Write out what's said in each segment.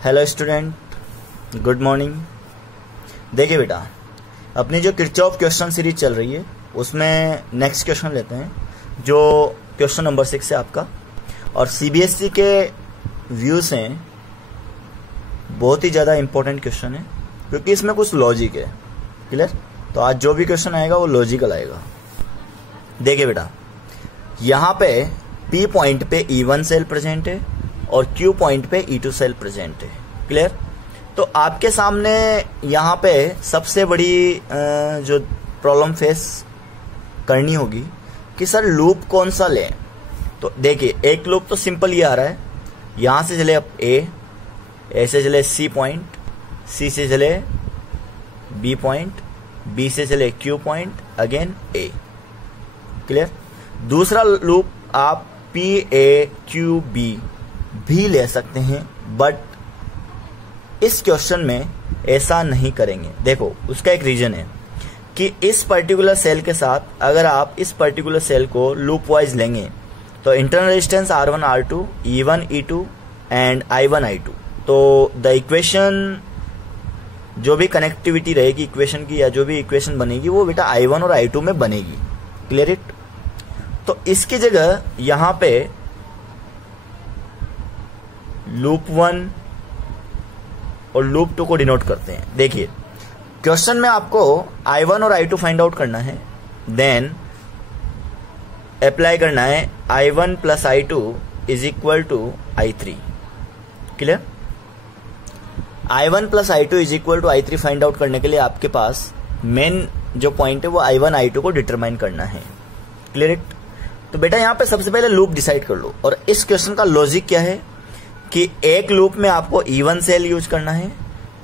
Hello student, good morning. देखिए बेटा, अपनी जो किरचॉफ क्वेश्चन सीरीज चल रही है उसमें नेक्स्ट क्वेश्चन लेते हैं, जो क्वेश्चन नंबर 6 है आपका। और सीबीएसई के व्यू से बहुत ही ज़्यादा इंपॉर्टेंट क्वेश्चन है, क्योंकि इसमें कुछ लॉजिक है। क्लियर? तो आज जो भी क्वेश्चन आएगा वो लॉजिकल आएगा। देखिए बेटा, यहाँ पे P पॉइंट पे E1 सेल प्रेजेंट है और Q पॉइंट पे E2 सेल प्रेजेंट है। क्लियर? तो आपके सामने यहाँ पे सबसे बड़ी जो प्रॉब्लम फेस करनी होगी कि सर लूप कौन सा लें। तो देखिए, एक लूप तो सिंपल ये आ रहा है, यहाँ से चले अब A से चले C पॉइंट, C से चले B पॉइंट, B से चले Q point, again A। Clear? दूसरा लूप आप PAQB भी ले सकते हैं, बट इस क्वेश्चन में ऐसा नहीं करेंगे। देखो, उसका एक रीजन है कि इस पर्टिकुलर सेल के साथ अगर आप इस पर्टिकुलर सेल को लूप वाइज लेंगे तो internal resistance R1 R2, E1 E2 and I1 I2, तो द इक्वेशन जो भी कनेक्टिविटी रहेगी इक्वेशन की, या जो भी इक्वेशन बनेगी वो बेटा I1 और I2 में बनेगी। Clear it? तो इसकी जगह यहां पे लूप 1 और लूप 2 को डिनोट करते हैं। देखिए, क्वेश्चन में आपको I1 और I2 फाइंड आउट करना है, देन अप्लाई करना है I1 plus I2 is equal to I3। Clear? I1 plus I2 is equal to I3 find out करने के लिए आपके पास मेन जो पॉइंट है वो I1 I2 को डिटरमाइन करना है। Clear it? तो बेटा यहाँ पे सबसे पहले लूप डिसाइड कर लो। और इस क्वेश्चन का लॉजिक क्या है कि एक लूप में आपको E1 सेल यूज करना है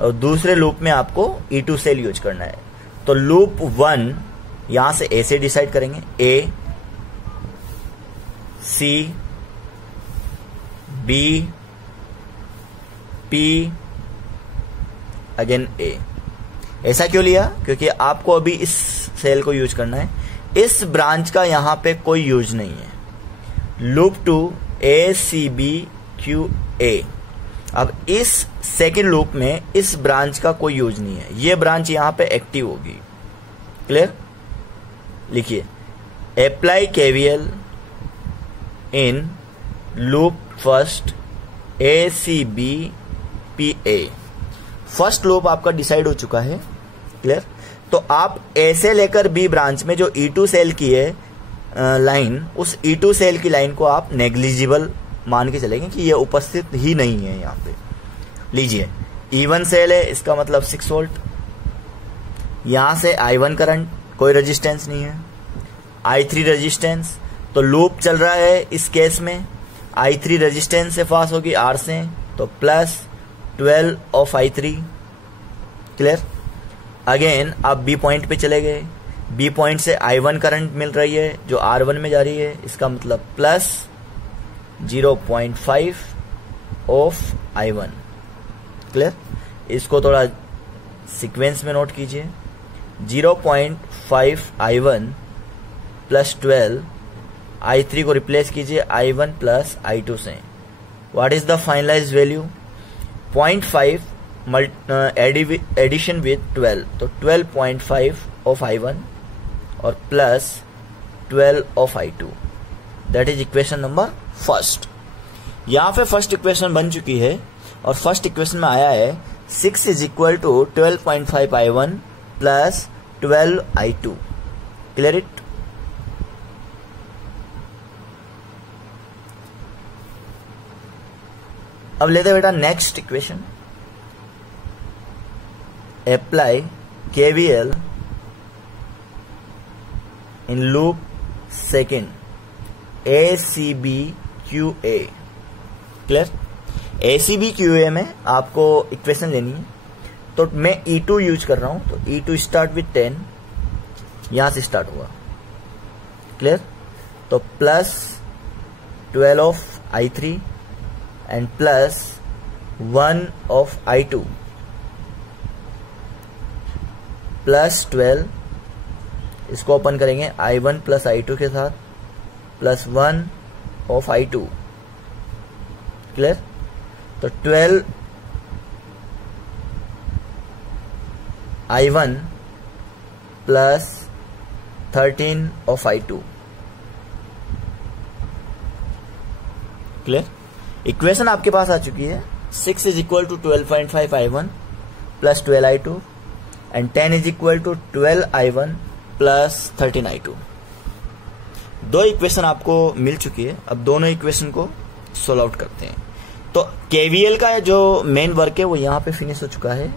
और दूसरे लूप में आपको E2 सेल यूज करना है। तो लूप 1 यहां से A से डिसाइड करेंगे, A C B P again A। ऐसा क्यों लिया? क्योंकि आपको अभी इस सेल को यूज करना है, इस ब्रांच का यहां पे कोई यूज नहीं है। Loop 2 A C B Q A। अब इस सेकेंड लूप में इस ब्रांच का कोई यूज नहीं है, ये ब्रांच यहां पे एक्टिव होगी। क्लियर? लिखिए, apply KVL in loop first A C B P A। First loop आपका डिसाइड हो चुका है। क्लियर? तो आप A से लेकर B ब्रांच में जो E2 सेल की है लाइन, उस E2 सेल की लाइन को आप नेग्लिजिबल मान के चलेंगे कि ये उपस्थित ही नहीं है यहाँ पे। लीजिए, E1 सेल है, इसका मतलब 6 वोल्ट, यहां से I1 करंट, कोई रेजिस्टेंस नहीं है, I3 रेजिस्टेंस। तो लूप चल रहा है इस केस में, I3 रेजिस्टेंस से पास होगी R से, तो plus 12 of I3। Clear? Again आप B पॉइंट पे चले गए, B पॉइंट से I1 करंट मिल रही है जो R1 में जा रही है, इसका मतलब प्लस 0.5 ऑफ I1। क्लियर? इसको थोड़ा सीक्वेंस में नोट कीजिए। 0.5 I1 प्लस 12, I3 को रिप्लेस कीजिए I1 प्लस I2 से। What is the finalised value? 0.5 addition with 12, तो 12.5 ऑफ I1 और plus 12 of I2। That is equation number first. यहां पे फर्स्ट इक्वेशन बन चुकी है और फर्स्ट इक्वेशन में आया है 6 is equal to 12.5 I1 plus 12 I2। Clear it? अब लेते बेटा next equation. Apply KVL in loop second ACBQA। Clear? ACBQA में आपको इक्वेशन लेनी है, तो मैं E2 यूज कर रहा हूं, तो E2 स्टार्ट विथ 10, यहां से स्टार्ट हुआ। क्लियर? तो plus 12 of I3 and plus 1 of I2 plus 12, इसको ओपन करेंगे I1 प्लस I2 के साथ, प्लस 1 ऑफ I2। क्लियर? तो 12 I1 plus 13 of I2। Clear? Equation आपके पास आ चुकी है। 6 is equal to 12.5 I1 plus 12 I2 and 10 is equal to 12 I1 plus 13 I2। दो equation आपको मिल चुकी है। अब दोनों इक्वेशन को सोल्व आउट करते हैं। तो केवीएल का जो मेन वर्क है वो यहां पे फिनिश हो चुका है।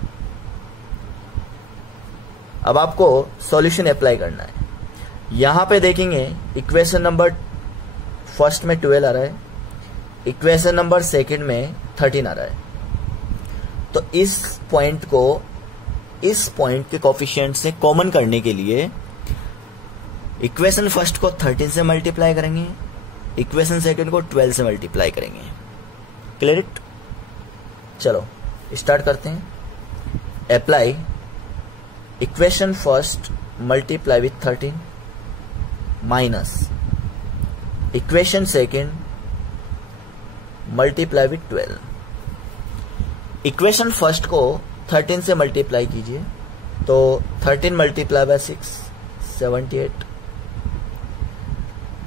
अब आपको सॉल्यूशन अप्लाई करना है। यहां पे देखेंगे इक्वेशन नंबर फर्स्ट में 12 आ रहा है, इक्वेशन नंबर सेकंड में 13 आ रहा है। तो इस पॉइंट के कोफिशिएंट से कॉमन करने के लिए इक्वेशन फर्स्ट को 13 से मल्टीप्लाई करेंगे, इक्वेशन सेकंड को 12 से मल्टीप्लाई करेंगे। Clear it? चलो स्टार्ट करते हैं। Apply equation first multiply with 13 minus equation second multiply with 12। Equation first को 13 से मल्टीप्लाई कीजिए तो 13 मल्टीप्लाई बाय 6 78।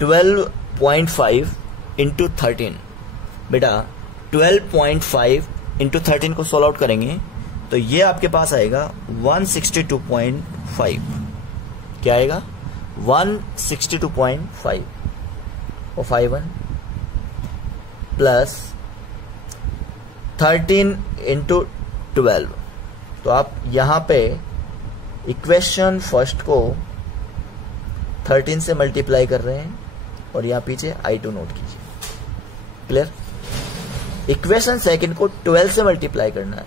12.5 इंटू 13, बेटा 12.5 इंटू 13 को सोल्व आउट करेंगे तो ये आपके पास आएगा 162.5। क्या आएगा? 162.5 ऑफ I1 प्लस 13 इंटू 12। तो आप यहां पे इक्वेशन फर्स्ट को 13 से मल्टीप्लाई कर रहे हैं और यहां पीछे I2 नोट कीजिए। क्लियर? इक्वेशन सेकंड को 12 से मल्टीप्लाई करना है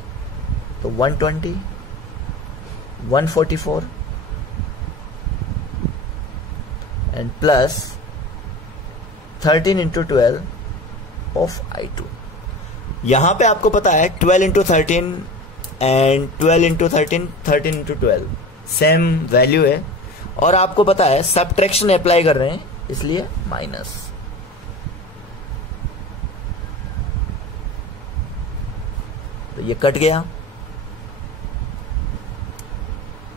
तो 120 144 and plus 13 into 12 of I2। यहां पे आपको पता है 12 into 13 and 12 into 13 13 into 12 same value है और आपको पता है सबट्रैक्शन अप्लाई कर रहे हैं इसलिए माइनस। तो ये कट गया।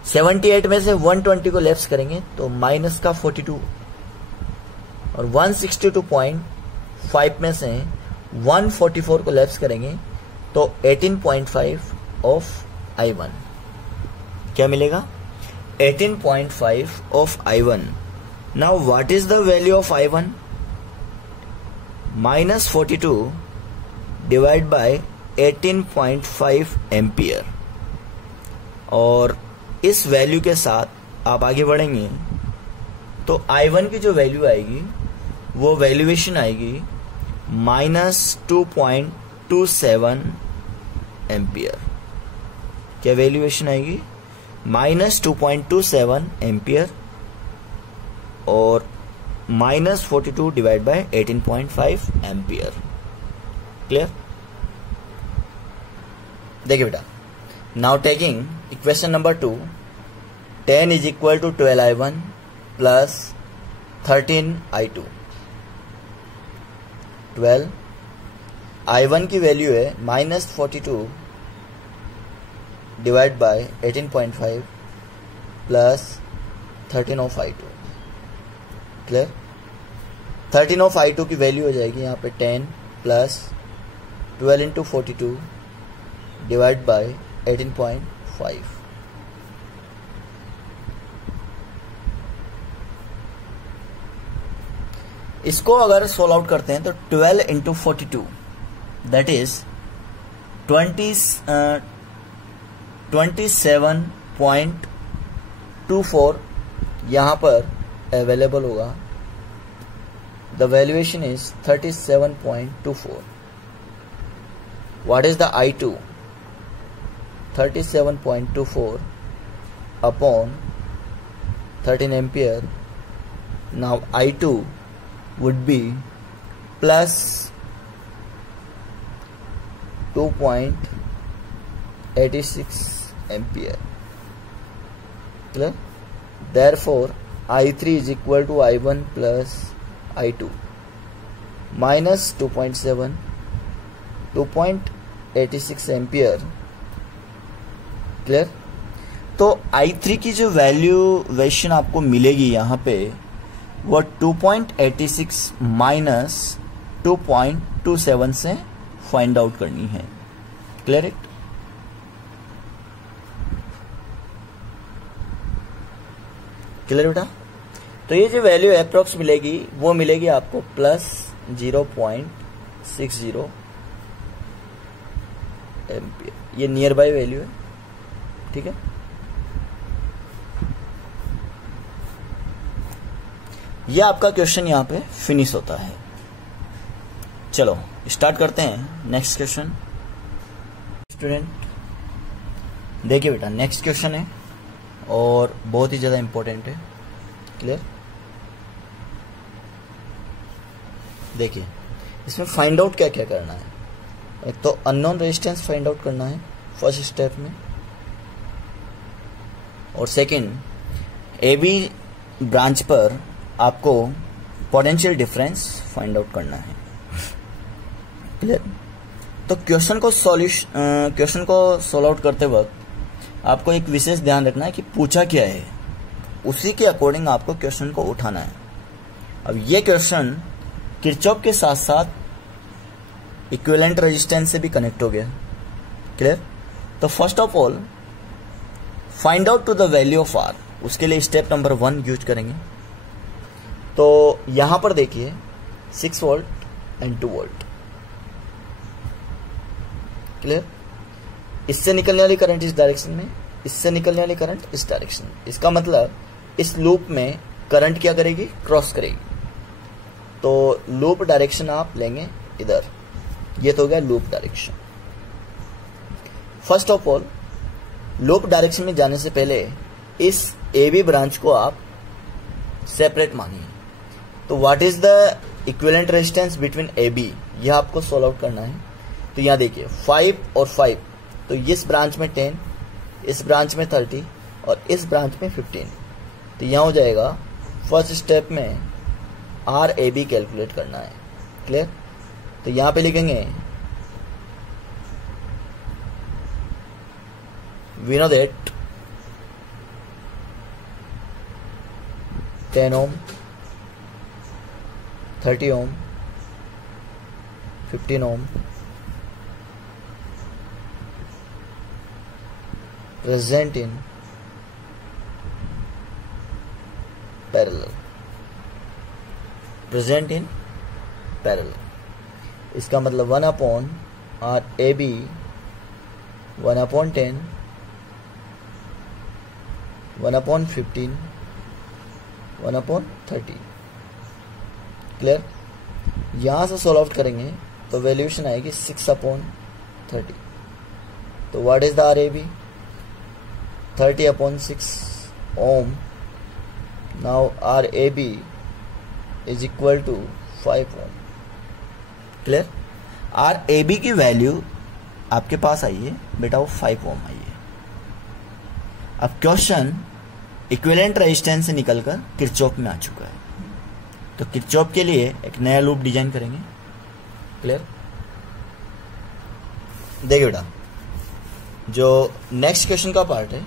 78 में से 120 को लेफ्ट करेंगे तो माइनस का 42 और 162.5 में से 144 को लेफ्ट करेंगे तो 18.5 ऑफ I1। क्या मिलेगा? 18.5 of I1। Now what is the value of I1? Minus 42 divide by 18.5 ampere. और इस वैल्यू के साथ आप आगे बढ़ेंगे तो I1 की जो वैल्यू आएगी वो वैल्यूएशन आएगी माइनस 2.27 एम्पियर। क्या वैल्यूएशन आएगी? माइनस 2.27 एम्पियर और minus 42 divide by 18.5 ampere. Clear? देखिए बेटा, now taking equation number 2, 10 is equal to 12 I1 plus 13 I2। 12 I1 की वैल्यू है minus 42 divide by 18.5 plus 13 of I2। Clear? 13 of I2 की value हो जाएगी यहाँ पे 10 प्लस 12 इंटू 42 डिवाइड बाय 18.5। इसको अगर सोल्व आउट करते हैं तो 12 इंटू 42 दैट इज 27.24 यहां पर अवेलेबल होगा। The valuation is 37.24। What is the I2? 37.24 upon 13 ampere. Now I2 would be plus 2.86 ampere. Clear? Therefore I3 is equal to I1 plus I2 minus 2.86 ampere. Clear? तो I3 की जो valuation आपको मिलेगी यहाँ पे वो 2.86 माइनस 2.27 से फाइंड आउट करनी है। क्लियर है? क्लियर बेटा? तो ये जो वैल्यू अप्रोक्स मिलेगी वो मिलेगी आपको प्लस 0.60 एम्पियर। ये नियर बाय वैल्यू है, ठीक है। ये आपका क्वेश्चन यहाँ पे फिनिश होता है। चलो स्टार्ट करते हैं नेक्स्ट क्वेश्चन। स्टूडेंट देखिए बेटा, नेक्स्ट क्वेश्चन है और बहुत ही ज्यादा इंपॉर्टेंट है। क्लियर? देखिए इसमें फाइंड आउट क्या क्या करना है। एक तो अननोन रेजिस्टेंस फाइंड आउट करना है फर्स्ट स्टेप में, और सेकंड AB ब्रांच पर आपको पोटेंशियल डिफरेंस फाइंड आउट करना है। क्लियर? तो क्वेश्चन को सॉल्व आउट करते वक्त आपको एक विशेष ध्यान रखना है कि पूछा क्या है, उसी के अकॉर्डिंग आपको क्वेश्चन को उठाना है। अब ये क्वेश्चन किरचॉफ के साथ साथ इक्विवेलेंट रेजिस्टेंस से भी कनेक्ट हो गया। क्लियर? तो first of all find out to the value of R, उसके लिए स्टेप नंबर 1 यूज करेंगे। तो यहां पर देखिए 6 वोल्ट एंड 2 वोल्ट। क्लियर? इससे निकलने वाली करंट इस डायरेक्शन में, इससे निकलने वाली करंट इस डायरेक्शन में। इसका मतलब इस लूप में करंट क्या करेगी? क्रॉस करेगी। तो लूप डायरेक्शन आप लेंगे इधर, ये तो हो गया loop direction. First of all loop direction में जाने से पहले इस AB ब्रांच को आप सेपरेट मानिए। तो what is the equivalent resistance between AB, यह आपको सॉल्व आउट करना है। तो यहां देखिए 5 और 5, तो इस ब्रांच में 10, इस ब्रांच में 30 और इस ब्रांच में 15। तो यहां हो जाएगा फर्स्ट स्टेप में RAB कैलकुलेट करना है। क्लियर? तो यहां पे लिखेंगे we know that 10 ohm, 30 ohm, 15 ohm present in parallel, present in parallel। इसका मतलब 1 upon RAB 1 upon 10 1 upon 15 1 upon 30। Clear? यहां से सॉल्व आउट करेंगे तो वैल्यूएशन आएगी 6 upon 30। तो what is the RAB? 30 upon 6 ohm। Now RAB is equal to 5 ohm। Clear? RAB की value आपके पास आई है बेटा, वो 5 ohm आई है। अब क्वेश्चन इक्विवेलेंट रेजिस्टेंस से निकलकर किरचॉफ में आ चुका है, तो किरचॉफ के लिए एक नया लूप डिजाइन करेंगे। क्लियर? देखिए बेटा, जो नेक्स्ट क्वेश्चन का पार्ट है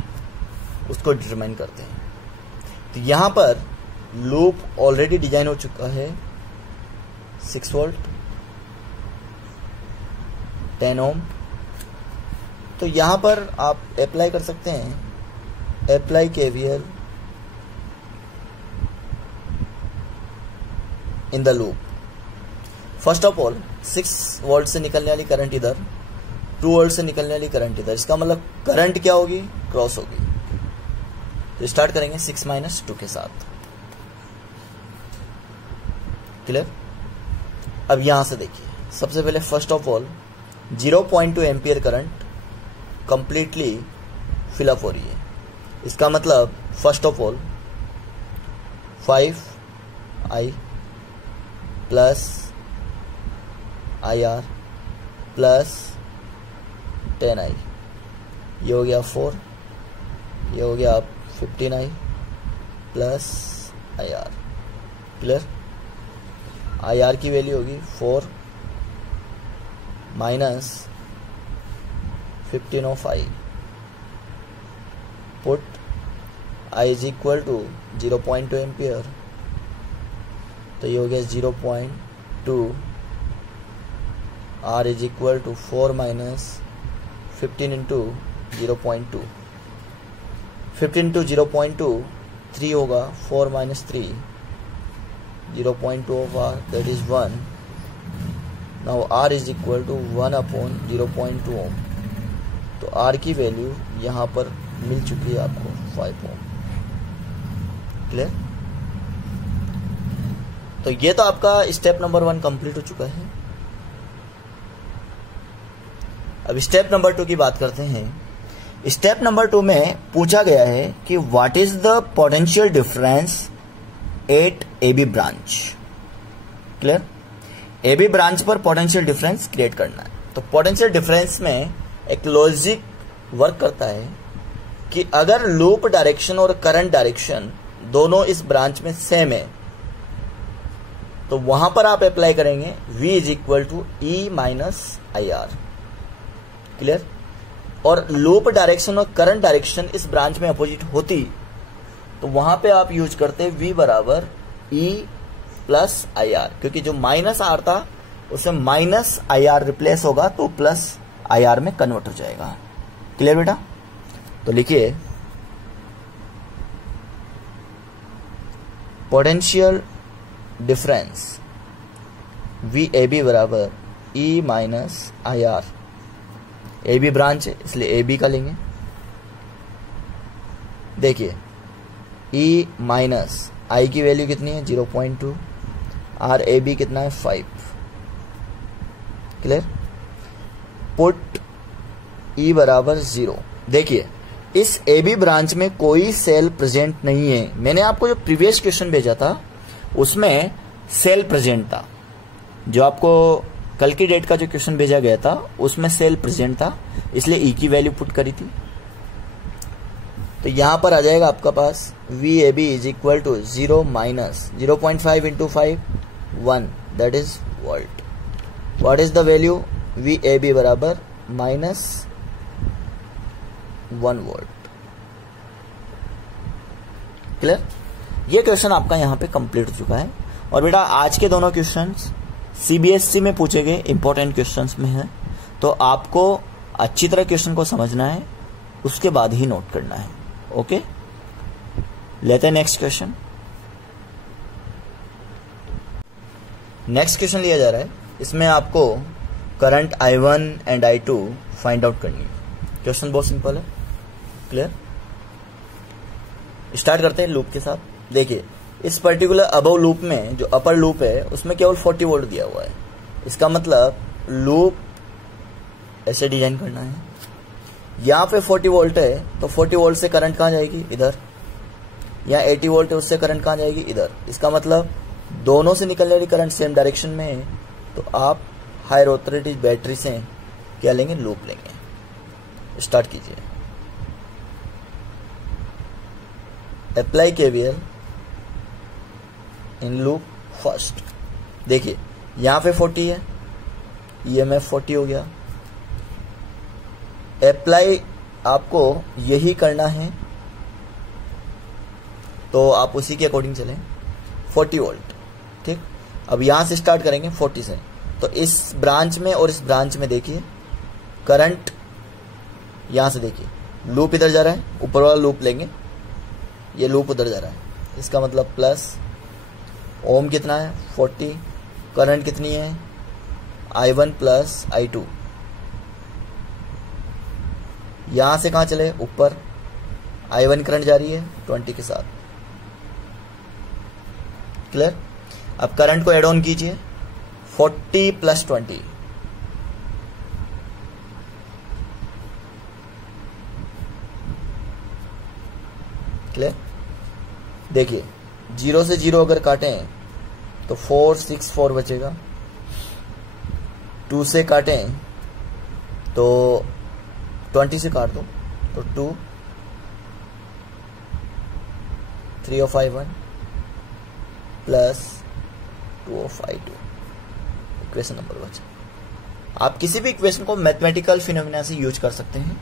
उसको डिटरमाइन करते हैं। तो यहां पर लूप ऑलरेडी डिजाइन हो चुका है 6 वोल्ट 10 ओम। तो यहां पर आप अप्लाई कर सकते हैं, apply KVL in the loop. First of all 6 volt से निकलने वाली करंट इधर, 2 वोल्ट से निकलने वाली करंट इधर। इसका मतलब करंट क्या होगी? क्रॉस होगी। तो स्टार्ट करेंगे 6 - 2 के साथ। क्लियर? अब यहां से देखिए, सबसे पहले first of all 0.2 ampere current completely fill up हो रही है। इसका मतलब first of all 5I plus IR plus 10I, ये हो गया 4, ये हो गया 15I plus IR। Clear? IR की वैल्यू होगी 4 minus 15 of I put I is equal to 0.2 ampere, तो ये हो गया 0.2, R is equal to 4 minus 15 into 0.2, 15 into 0.2 3 होगा, 4 minus 3 0.2 of R that is 1. Now R is equal to 1 upon 0.2 ohm. तो R की value यहाँ पर मिल चुकी है आपको 5 ओम. क्लियर? तो ये तो आपका स्टेप नंबर 1 कंप्लीट हो चुका है. अब स्टेप नंबर 2 की बात करते हैं. स्टेप नंबर 2 में पूछा गया है कि what is the potential difference at AB branch. Clear? AB branch पर पोटेंशियल डिफरेंस क्रिएट करना है. तो पोटेंशियल डिफरेंस में एक लॉजिक वर्क करता है कि अगर लूप डायरेक्शन और करंट डायरेक्शन दोनों इस ब्रांच में सेम है तो वहां पर आप अप्लाई करेंगे V is equal to E minus IR. Clear? और लूप डायरेक्शन और करंट डायरेक्शन इस ब्रांच में अपोजिट होती तो वहां पे आप यूज करते V बराबर E प्लस IR, क्योंकि जो माइनस R था उससे माइनस IR रिप्लेस होगा तो प्लस IR में कन्वर्ट हो जाएगा. क्लियर बेटा? तो लिखिए पोटेंशियल डिफरेंस VAB बराबर E minus IR. AB branch है इसलिए AB का लेंगे. देखिए E माइनस I की वैल्यू कितनी है 0.2, R AB कितना है 5. क्लियर? पुट E बराबर 0. देखिए इस AB ब्रांच में कोई सेल प्रेजेंट नहीं है. मैंने आपको जो प्रीवियस क्वेश्चन भेजा था उसमें सेल प्रेजेंट था. जो आपको कल की डेट का जो क्वेश्चन भेजा गया था उसमें सेल प्रेजेंट था, इसलिए E की वैल्यू पुट करी थी. तो यहां पर आ जाएगा आपका पास VAB is equal to 0 minus 0.5 into 5 1 that is volt. What is the value? VAB बराबर माइनस 1 वोल्ट. क्लियर? ये क्वेश्चन आपका यहाँ पे कंप्लीट हो चुका है. और बेटा आज के दोनों क्वेश्चंस CBSE में पूछे गए इंपॉर्टेंट क्वेश्चंस में है, तो आपको अच्छी तरह क्वेश्चन को समझना है, उसके बाद ही नोट करना है. ओके, लेते हैं नेक्स्ट क्वेश्चन. नेक्स्ट क्वेश्चन लिया जा रहा है, इसमें आपको current I1 and I2 find out करनी है. क्वेश्चन बहुत सिंपल है. क्लियर? स्टार्ट करते हैं लूप के साथ. देखिए इस पर्टिकुलर अबव लूप में जो अपर लूप है उसमें केवल 40 वोल्ट दिया हुआ है. इसका मतलब लूप ऐसे डिजाइन करना है. यहाँ पे 40 वोल्ट है तो 40 वोल्ट से करंट कहाँ जाएगी? इधर. यहाँ 80 वोल्ट है उससे करंट कहाँ जाएगी? इधर. इसका मतलब दोनों से निकलने वाली करंट सेम डायरेक्शन में है, तो आप हायर ऑथोरिटी बैटरी से क्या लेंगे? लूप लेंगे. स्टार्ट कीजिए. Apply KVL in loop first. देखिए यहां पे 40 है, EMF 40 हो गया. अप्लाई आपको यही करना है तो आप उसी के अकॉर्डिंग चलें. 40 वोल्ट. ठीक. अब यहां से स्टार्ट करेंगे 40 से. तो इस ब्रांच में और इस ब्रांच में देखिए करंट यहां से देखिए लूप इधर जा रहा है, ऊपर वाला लूप लेंगे, ये लूप उधर जा रहा है. इसका मतलब प्लस ओम कितना है? 40. करंट कितनी है? I1 plus I2. यहां से कहां चले? ऊपर. I1 करंट जा रही है 20 के साथ. क्लियर? अब करंट को एड ऑन कीजिए. 40 प्लस 20 क्लियर? देखिए 0 से 0 अगर काटें तो 4 6 4 बचेगा. 2 से काटें तो 20 से काट दो तो 2 3 of I1 plus 2 of I2. Equation number बचा. आप किसी भी इक्वेशन को मैथमेटिकल फिनोमेना से यूज कर सकते हैं.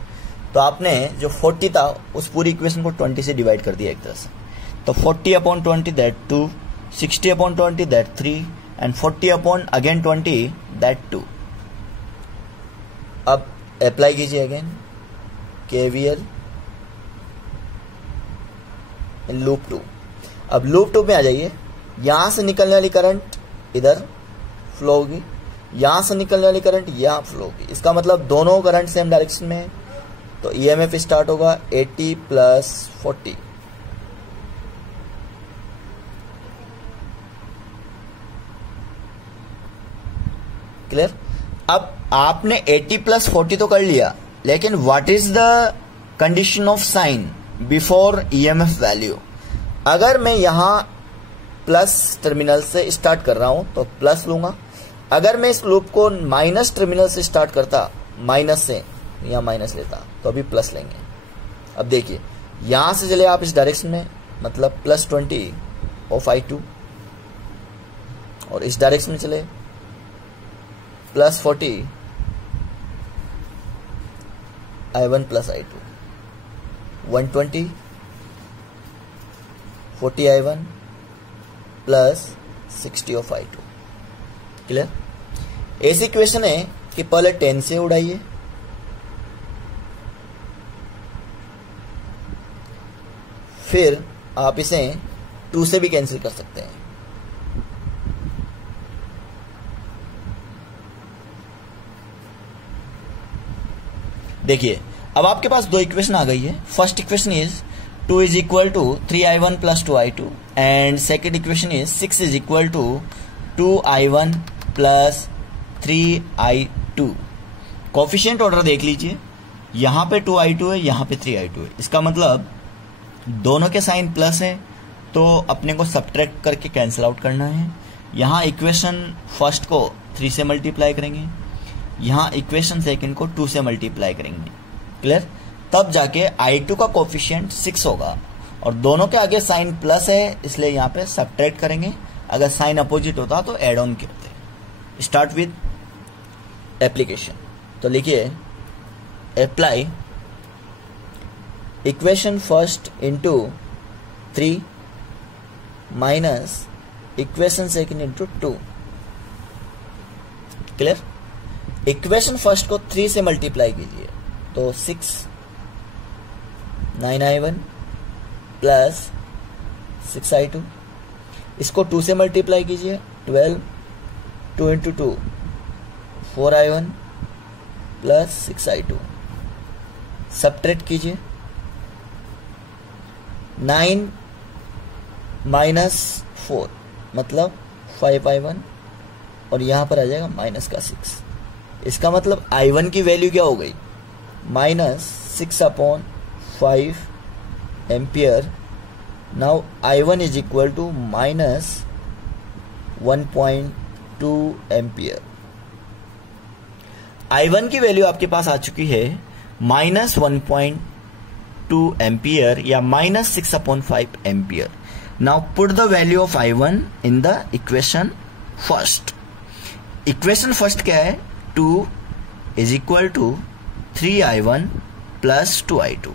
तो आपने जो 40 था उस पूरी इक्वेशन को 20 से डिवाइड कर दिया एक तरह से। तो 40/20 दैट 2, 60/20 दैट 3 एंड 40/20 दैट 2। अब अप्लाई कीजिए अगेन KVL इन लूप 2। अब लूप 2 में आ जाइए, यहां से निकलने वाली करंट इधर फ्लो होगी, यहां से निकलने वाली करंट यहां फ्लो होगी। इसका मतलब दोनों करंट सेम डायरेक्शन में है। तो EMF स्टार्ट होगा 80 + 40। क्लियर? अब आपने 80 + 40 तो कर लिया, लेकिन what is the condition of sine before EMF value? अगर मैं यहां प्लस टर्मिनल से स्टार्ट कर रहा हूं तो प्लस लूंगा। अगर मैं इस लूप को माइनस टर्मिनल से स्टार्ट करता, माइनस से या माइनस लेता, तो अभी प्लस लेंगे। अब देखिए, यहां से चले आप इस डायरेक्शन में, मतलब +20 ऑफ I2, और इस डायरेक्शन में चले +40 I1 + I2, 120 40 I1 + 60 of I2। Clear? ऐसी इक्वेशन है कि पहले 10 से उड़ाइए, फिर आप इसे 2 से भी कैंसिल कर सकते हैं। देखिए, अब आपके पास दो इक्वेशन आ गई है। First equation is 2 = 3I1 + 2I2 and second equation is 6 = 2I1 + 3I2। Coefficient order देख लीजिए, यहां पे 2I2 है, यहां पे 3I2 है। इसका मतलब दोनों के साइन प्लस है, तो अपने को सब्ट्रैक्ट करके कैंसिल आउट करना है। यहां इक्वेशन फर्स्ट को 3 से मल्टीप्लाई करेंगे, यहां इक्वेशन सेकंड को 2 से मल्टीप्लाई करेंगे। क्लियर? तब जाके I2 का कोफिशिएंट 6 होगा, और दोनों के आगे साइन प्लस है, इसलिए यहां पे सब्ट्रैक्ट करेंगे। अगर साइन अपोजिट होता तो एड ऑन करते। Start with application. तो लिखिए apply equation first into 3 minus equation second into 2। Clear? Equation first को 3 से मल्टीप्लाई कीजिए, तो 6 9I1 + 6I2। इसको 2 से मल्टीप्लाई कीजिए, 12 2 × 2 4I1 + 6I2। सब्ट्रैक्ट कीजिए, 9 - 4 मतलब 5I1, और यहां पर आ जाएगा माइनस का 6। इसका मतलब I1 की वैल्यू क्या हो गई? -6/5 ampere. Now I1 = -1.2 ampere. I1 की वैल्यू आपके पास आ चुकी है -1.2 एम्पियर या -6/5 ampere. Now put the value of I1 in the equation first. Equation first क्या है? 2 = 3I1 + 2I2।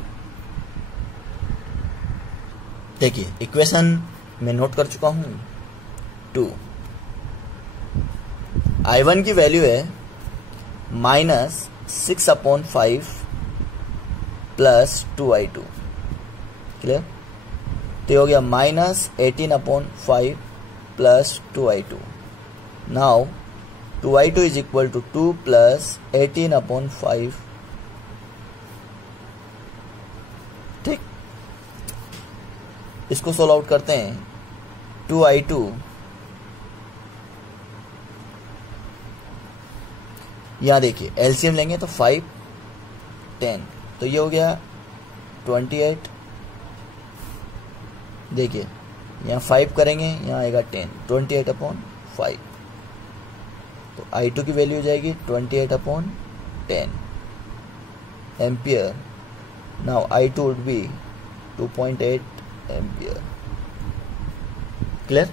देखिए, इक्वेशन मैं नोट कर चुका हूं। 2 I1 की वैल्यू है -6/5 + 2I2। क्लियर? तो हो गया -18/5 + 2I2। Now 2I2 = 2 + 18/5। ठीक, इसको सोल्व आउट करते हैं। 2I2 यहां देखिए, एलसीएम लेंगे तो 5 10, तो ये हो गया 28। देखिए, यहाँ 5 करेंगे, यहाँ आएगा 10, 28/5। तो I2 की वैल्यू हो जाएगी 28/10 ampere. Now I2 would be 2.8 ampere. Clear?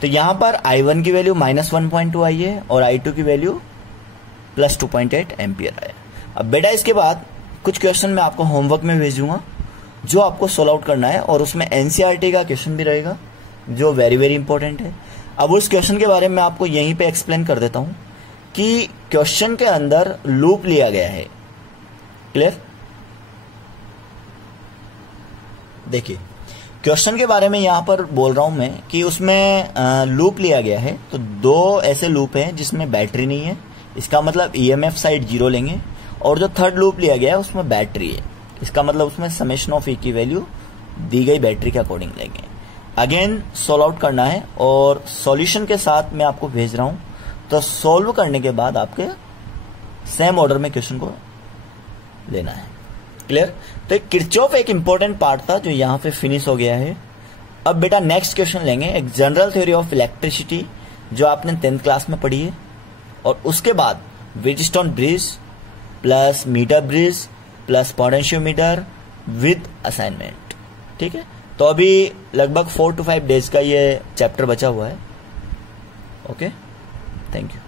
तो यहां पर I1 की वैल्यू -1.2 आई है और I2 की वैल्यू +2.8 एम्पियर आया। अब बेटा इसके बाद कुछ क्वेश्चन मैं आपको होमवर्क में भेजूंगा जो आपको सोल्व आउट करना है, और उसमें एनसीईआरटी का क्वेश्चन भी रहेगा जो वेरी वेरी इंपॉर्टेंट है। अब उस क्वेश्चन के बारे में आपको यहीं पे एक्सप्लेन कर देता हूं कि क्वेश्चन के अंदर लूप लिया गया है। क्लियर? देखिए, क्वेश्चन के बारे में यहां पर बोल रहा हूं मैं कि उसमें लूप लिया गया है। तो दो ऐसे लूप हैं जिसमें बैटरी नहीं है, इसका मतलब ईएमएफ साइड 0 लेंगे, और जो थर्ड लूप लिया गया है उसमें बैटरी है, इसका मतलब उसमें समेशन ऑफ ई की वैल्यू दी गई बैटरी के अकॉर्डिंग लेंगे। अगेन सोल्व आउट करना है और सॉल्यूशन के साथ मैं आपको भेज रहा हूं, तो सॉल्व करने के बाद आपके सेम ऑर्डर में क्वेश्चन को लेना है। क्लियर? तो किरचॉफ एक इंपॉर्टेंट पार्ट था जो यहां पे फिनिश हो गया है। अब बेटा नेक्स्ट क्वेश्चन लेंगे, एक जनरल थ्योरी ऑफ इलेक्ट्रिसिटी जो आपने 10th क्लास में पढ़ी है, और उसके बाद Wheatstone bridge plus meter bridge plus potentiometer with assignment. ठीक है, तो अभी लगभग 4 to 5 डेज का ये चैप्टर बचा हुआ है। Okay, thank you.